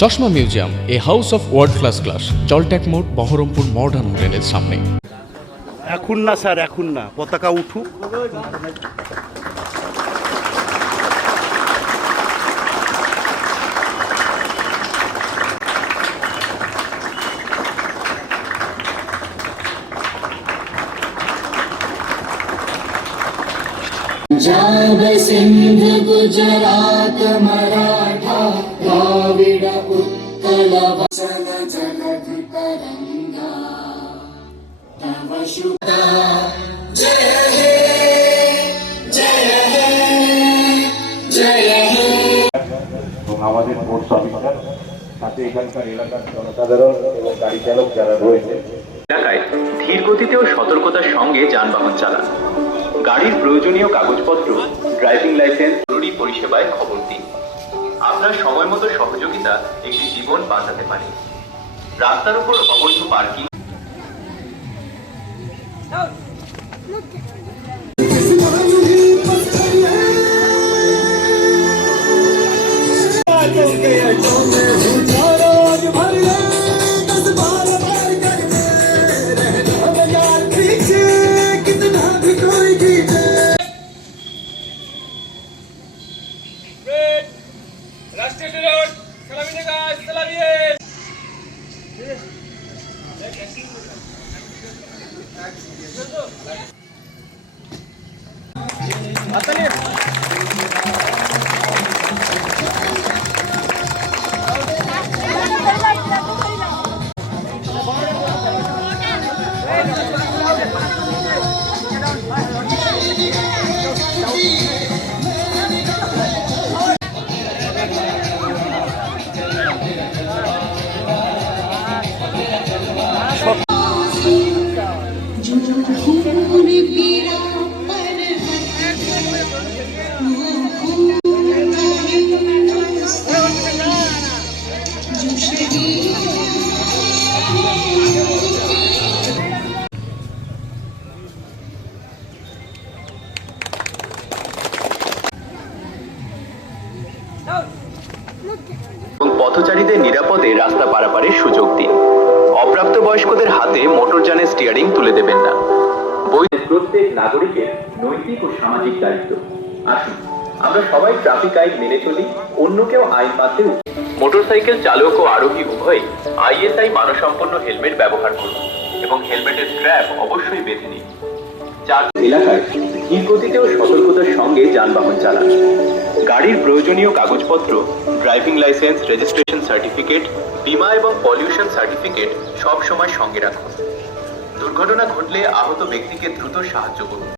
চশমা museum, a house of world class, জলট্যাক মোড়, বহরমপুর মডার্ন হোটেলের সামনে। এখন না স্যার, এখন না, পতাকা উঠুক। पंजाब सिंध गुजरात मराठा द्राविड उत्कल वसन जलधि तरंगा तव शुभ जय हे जय हे जय हे। আমাদের বোর্ড অফিসার সাথে এখানকার এলাকার জনসাধারণ এবং গাড়ি চালক যারা রয়েছে এলাকায় ধীর গতিতে ও সতর্কতার সঙ্গে যানবাহন চালান। গাড়ির প্রয়োজনীয় কাগজপত্র, ড্রাইভিং লাইসেন্স, জরুরি পরিষেবায় খবর দিন। আপনার সময় মতো সহযোগিতা একটি জীবন বাঁচাতে পারে। রাস্তার উপর অবৈধ পার্কিং পথচারীদের নিরাপদে রাস্তা পারাপারের সুযোগ দিন। অপ্রাপ্তবয়স্কদের হাতে মোটরযানের স্টিয়ারিং তুলে দেবেন না। প্রত্যেক নাগরিকের নৈতিক ও সামাজিক দায়িত্ব। আসুন আমরা সবাই ট্রাফিক আইন মেনে চলি, অন্যকেও আইন মানতে। মোটরসাইকেল চালক ও আরোহী উভয়ই ISI মানসম্পন্ন হেলমেট ব্যবহার করুন এবং হেলমেটের স্ট্র্যাপ অবশ্যই বেঁধে নিন। এলাকায় ধীর গতিতে ও সতর্কতার সঙ্গে যানবাহন চালান। গাড়ির প্রয়োজনীয় কাগজপত্র, ড্রাইভিং লাইসেন্স, রেজিস্ট্রেশন সার্টিফিকেট, বীমা এবং পলিউশন সার্টিফিকেট সব সময় সঙ্গে রাখুন। দুর্ঘটনা ঘটলে আহত ব্যক্তিকে দ্রুত সাহায্য করুন।